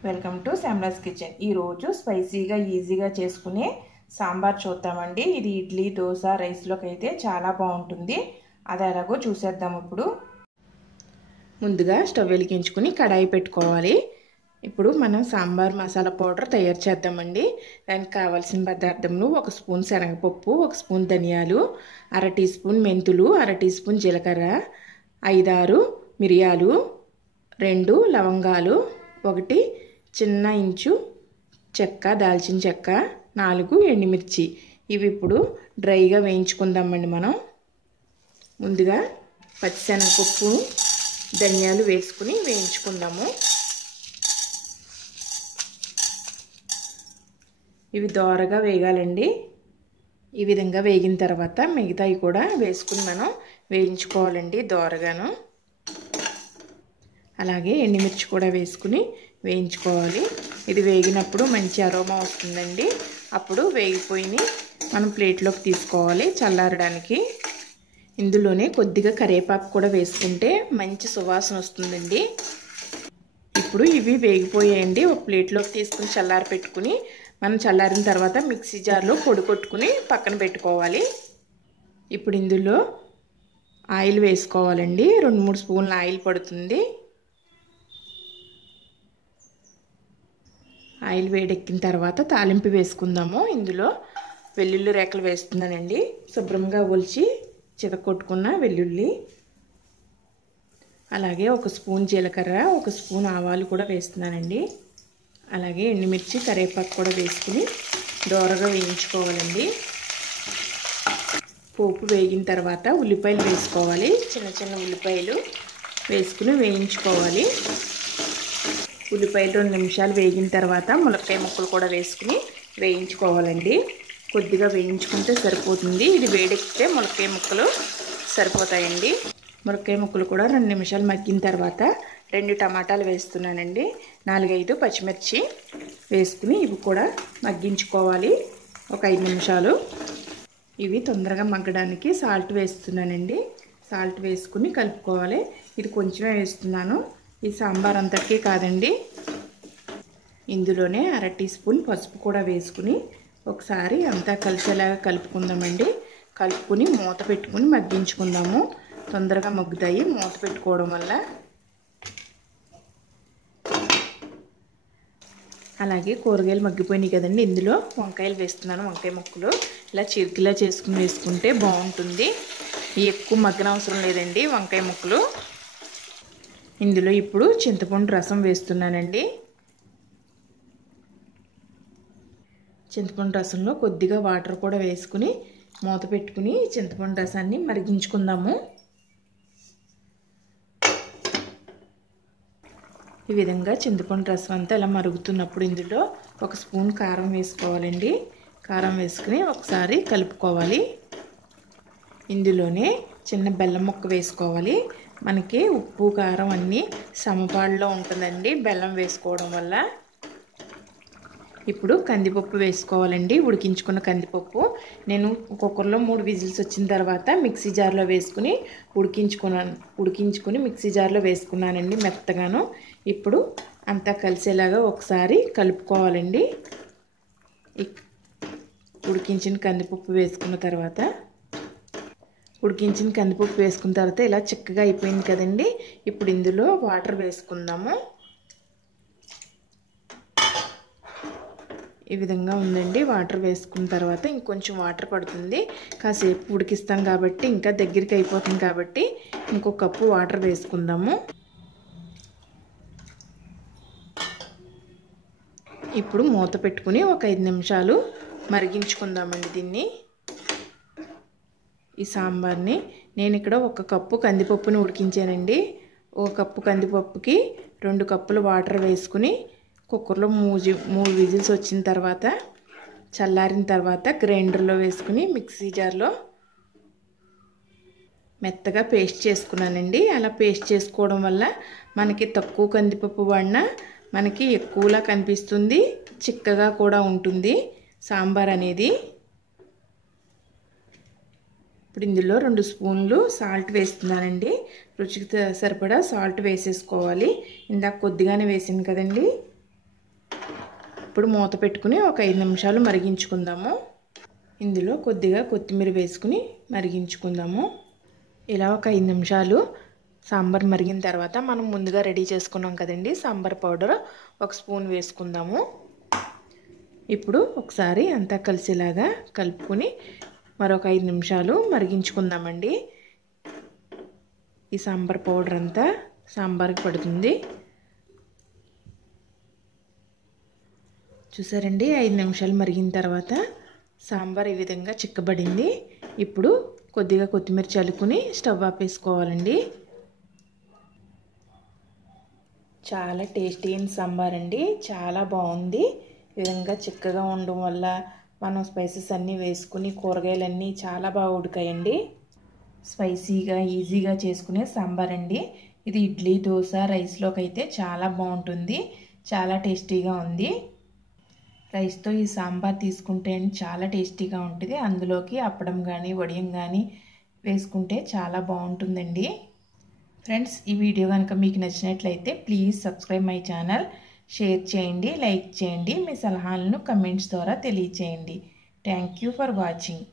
Welcome to శ్యామలాస్ kitchen. ఈ రోజు స్పైసీగా ఈజీగా చేసుకునే సాంబార్ చూద్దామండి। ఇది ఇడ్లీ దోశ రైస్ లోకి అయితే చాలా బాగుంటుంది। అది ఎలాగో చూసేద్దాం। ఇప్పుడు ముందుగా స్టవ్ వెలిగించుకొని కడాయి పెట్టుకోవాలి। ఇప్పుడు మనం సాంబార్ మసాలా పౌడర్ తయారు చేద్దామండి। దానికి కావాల్సిన పదార్థములు 1 స్పూన్ శనగపప్పు, 1 స్పూన్ ధనియాలు, 1/2 టీ స్పూన్ మెంతులు, 1/2 టీ స్పూన్ జీలకర్ర, 5-6 మిరియాలు, 2 లవంగాలు, 1 చిన్న ఇంచు చెక్క దాల్చిన చెక్క, 4 ఎండుమిర్చి। ఇవి ఇప్పుడు డ్రైగా వేయించుకుందామండి। మనం ముందుగా పచ్చిశనగపప్పు ధనియాలు వేసుకుని వేయించుకుందాము। ఇవి దోరగా వేగాలండి। ఈ విధంగా వేగిన తర్వాత మిగతాయి కూడా వేసుకుని మనం వేయించుకోవాలండి దోరగాను। అలాగే ఎండుమిర్చి కూడా వేసుకుని వేయించుకోవాలి। ఇది వేగినప్పుడు మంచి అరోమా వస్తుందండి। అప్పుడు వేగిపోయి మనం ప్లేట్లోకి తీసుకోవాలి చల్లారడానికి। ఇందులోనే కొద్దిగా కరివేపాకు కూడా వేసుకుంటే మంచి సువాసన వస్తుందండి। ఇప్పుడు ఇవి వేగిపోయాయండి। ఒక ప్లేట్లోకి తీసుకుని చల్లారి పెట్టుకుని మనం చల్లారిన తర్వాత మిక్సీ జార్లో పొడి కొట్టుకుని పక్కన పెట్టుకోవాలి। ఇప్పుడు ఇందులో ఆయిల్ వేసుకోవాలండి। 2-3 స్పూన్ల ఆయిల్ పడుతుంది। ఆయిల్ వేడెక్కిన తర్వాత తాలింపు వేసుకుందాము। ఇందులో వెల్లుల్లి రేకలు వేస్తున్నానండి। శుభ్రంగా ఒలిచి చితకొట్టుకున్న వెల్లుల్లి, అలాగే 1 స్పూన్ జీలకర్ర, 1 స్పూన్ ఆవాలు కూడా వేస్తున్నానండి। అలాగే ఎండుమిర్చి కరివేపాకు కూడా వేసుకుని దోరగా వేయించుకోవాలండి। పోపు వేగిన తర్వాత ఉల్లిపాయలు వేసుకోవాలి। చిన్న చిన్న ఉల్లిపాయలు వేసుకుని వేయించుకోవాలి। ఉల్లిపాయలు 2 నిమిషాలు వేగిన తర్వాత ములక్కాయ ముక్కలు కూడా వేసుకుని వేయించుకోవాలండి। కొద్దిగా వేయించుకుంటే సరిపోతుంది। ఇది వేడెక్కితే ములక్కాయ ముక్కలు సరిపోతాయండి। ములక్కాయ ముక్కలు కూడా 2 నిమిషాలు మగ్గిన తర్వాత 2 టమాటాలు వేస్తున్నానండి। 4-5 పచ్చిమిర్చి వేసుకుని ఇవి కూడా మగ్గించుకోవాలి ఒక 5 నిమిషాలు। ఇవి తొందరగా మగ్గడానికి సాల్ట్ వేస్తున్నానండి। సాల్ట్ వేసుకుని కలుపుకోవాలి। ఇది కొంచెమే వేస్తున్నాను, ఈ సాంబార్ అంతటికీ కాదండి। ఇందులోనే 1/2 టీ స్పూన్ పసుపు కూడా వేసుకుని ఒకసారి అంతా కలిసేలాగా కలుపుకుందామండి। కలుపుకుని మూత పెట్టుకుని మగ్గించుకుందాము। తొందరగా మగ్గుతాయి మూత పెట్టుకోవడం వల్ల। అలాగే కూరగాయలు మగ్గిపోయినాయి కదండి, ఇందులో వంకాయలు వేస్తున్నాను। వంకాయ ముక్కలు ఇలా చిరికిలా చేసుకుని వేసుకుంటే బాగుంటుంది। ఎక్కువ మగ్గనవసరం లేదండి వంకాయ ముక్కలు। ఇందులో ఇప్పుడు చింతపండు రసం వేస్తున్నానండి। చింతపండు రసంలో కొద్దిగా వాటర్ కూడా వేసుకుని మూత పెట్టుకుని చింతపండు రసాన్ని మరిగించుకుందాము। ఈ విధంగా చింతపండు రసం అంతా ఇలా మరుగుతున్నప్పుడు ఇందులో 1 స్పూన్ కారం వేసుకోవాలండి। కారం వేసుకుని ఒకసారి కలుపుకోవాలి। ఇందులోనే చిన్న బెల్లం ముక్క వేసుకోవాలి। మనకి ఉప్పు కారం అన్నీ సమపాడులో ఉంటుందండి బెల్లం వేసుకోవడం వల్ల। ఇప్పుడు కందిపప్పు వేసుకోవాలండి। ఉడికించుకున్న కందిపప్పు నేను కుక్కర్లో 3 విజిల్స్ వచ్చిన తర్వాత మిక్సీ జార్లో వేసుకుని ఉడికించుకుని మిక్సీ జార్లో వేసుకున్నానండి మెత్తగాను। ఇప్పుడు అంతా కలిసేలాగా ఒకసారి కలుపుకోవాలండి। ఉడికించిన కందిపప్పు వేసుకున్న తర్వాత ఇలా చిక్కగా అయిపోయింది కదండి। ఇప్పుడు ఇందులో వాటర్ వేసుకుందాము। ఈ విధంగా ఉందండి। వాటర్ వేసుకున్న తర్వాత ఇంకొంచెం వాటర్ పడుతుంది, కాసేపు ఉడికిస్తాం కాబట్టి ఇంకా దగ్గరికి అయిపోతుంది కాబట్టి ఇంకొక కప్పు వాటర్ వేసుకుందాము। ఇప్పుడు మూత పెట్టుకుని ఒక 5 నిమిషాలు మరిగించుకుందామండి దీన్ని। ఈ సాంబార్ని నేను ఇక్కడ 1 కప్పు కందిపప్పుని ఉడికించానండి। 1 కప్పు కందిపప్పుకి 2 కప్పుల వాటర్ వేసుకుని కుక్కర్లో 3 విజిల్స్ వచ్చిన తర్వాత చల్లారిన తర్వాత గ్రైండర్లో వేసుకుని మిక్సీ జార్లో మెత్తగా పేస్ట్ చేసుకున్నానండి। అలా పేస్ట్ చేసుకోవడం వల్ల మనకి తక్కువ కందిపప్పు వాడినా మనకి ఎక్కువలా కనిపిస్తుంది, చిక్కగా కూడా ఉంటుంది సాంబార్ అనేది। ఇప్పుడు ఇందులో 2 స్పూన్లు సాల్ట్ వేస్తున్నానండి। రుచికి సరిపడా సాల్ట్ వేసేసుకోవాలి। ఇందాక కొద్దిగానే వేసాను కదండి, ఇప్పుడు మూత పెట్టుకుని ఒక 5 నిమిషాలు మరిగించుకుందాము. ఇందులో కొద్దిగా కొత్తిమీర వేసుకుని మరిగించుకుందాము. ఇలా ఒక 5 నిమిషాలు సాంబార్ మరిగిన తర్వాత మనం ముందుగా రెడీ చేసుకున్నాం కదండి సాంబార్ పౌడర్, 1 స్పూన్ వేసుకుందాము. ఇప్పుడు ఒకసారి అంతా కలిసేలాగా కలుపుకొని మరొక 5 నిమిషాలు మరిగించుకుందామండి. ఈ సాంబార్ పౌడర్ అంతా సాంబార్కి పడుతుంది. చూసారండి, 5 నిమిషాలు మరిగిన తర్వాత సాంబార్ ఈ విధంగా చిక్కబడింది. ఇప్పుడు కొద్దిగా కొత్తిమీర చల్లుకుని స్టవ్ ఆపేసుకోవాలండి. చాలా టేస్టీ అయిన సాంబార్ అండి, చాలా బాగుంది. ఈ విధంగా చిక్కగా ఉండడం వల్ల మనం స్పైసెస్ అన్నీ వేసుకుని కూరగాయలన్నీ చాలా బాగా ఉడికాయండి. స్పైసీగా ఈజీగా చేసుకునే సాంబార్ అండి. ఇది ఇడ్లీ, దోశ, రైస్లోకి అయితే చాలా బాగుంటుంది. చాలా టేస్టీగా ఉంది. రైస్తో ఈ సాంబార్ తీసుకుంటే చాలా టేస్టీగా ఉంటుంది. అందులోకి అప్పడం కానీ వడియం కానీ వేసుకుంటే చాలా బాగుంటుందండి. ఫ్రెండ్స్, ఈ వీడియో కనుక మీకు నచ్చినట్లయితే please subscribe my channel, share చేయండి, లైక్ చేయండి, మీ సలహాలను కమెంట్స్ ద్వారా తెలియచేయండి. Thank you for watching.